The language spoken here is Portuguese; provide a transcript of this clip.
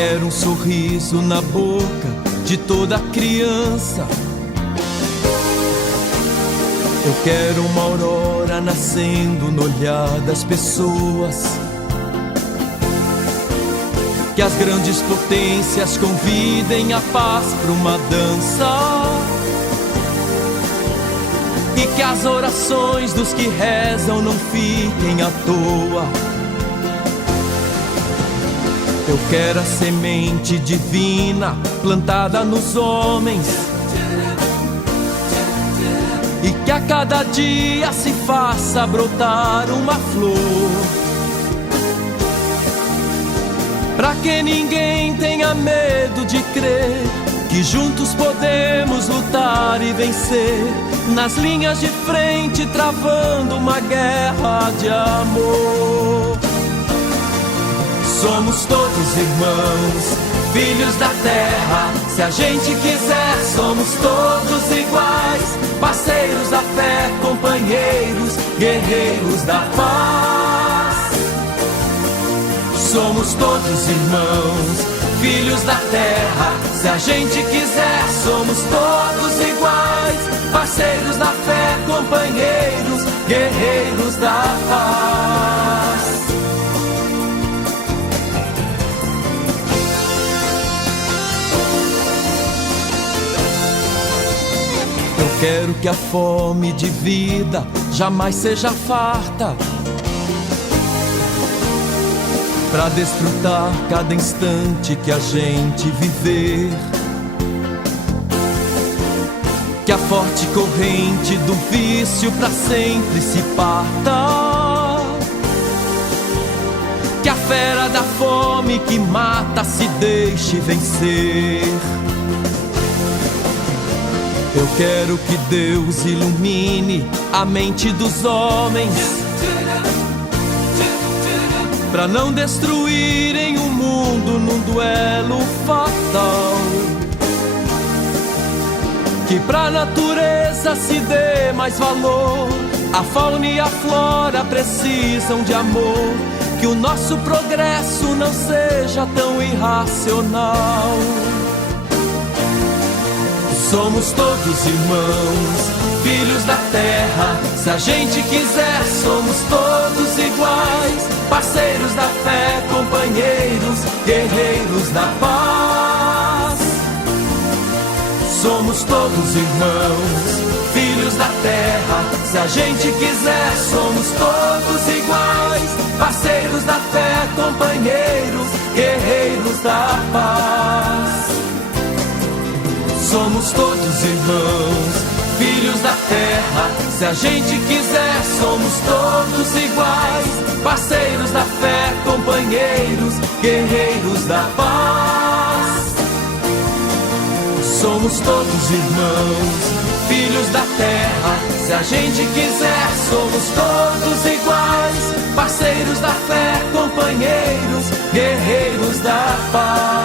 quero um sorriso na boca de toda criança. Eu quero uma aurora nascendo no olhar das pessoas. Que as grandes potências convidem a paz para uma dança. E que as orações dos que rezam não fiquem à toa. Eu quero a semente divina plantada nos homens. E que a cada dia se faça brotar uma flor. Pra que ninguém tenha medo de crer que juntos podemos lutar e vencer, nas linhas de frente travando uma guerra de amor. Somos todos irmãos, filhos da terra. Se a gente quiser, somos todos iguais. Parceiros da fé, companheiros, guerreiros da paz. Somos todos irmãos, filhos da terra. Se a gente quiser, somos todos iguais. Parceiros da fé, companheiros, guerreiros da paz. Eu quero que a fome de vida jamais seja farta, pra desfrutar cada instante que a gente viver. Que a forte corrente do vício pra sempre se parta. Que a fera da fome que mata se deixe vencer. Eu quero que Deus ilumine a mente dos homens, pra não destruírem o mundo num duelo fatal. Que pra natureza se dê mais valor, a fauna e a flora precisam de amor. Que o nosso progresso não seja tão irracional. Somos todos irmãos, filhos da terra. Se a gente quiser, somos todos iguais. Parceiros da fé, companheiros, guerreiros da paz. Somos todos irmãos, filhos da terra. Se a gente quiser, somos todos iguais. Parceiros da fé, companheiros, guerreiros da paz. Somos todos irmãos, filhos da terra. Se a gente quiser, somos todos iguais. Parceiros da fé, companheiros, guerreiros da paz. Somos todos irmãos, filhos da terra. Se a gente quiser, somos todos iguais. Parceiros da fé, companheiros, guerreiros da paz.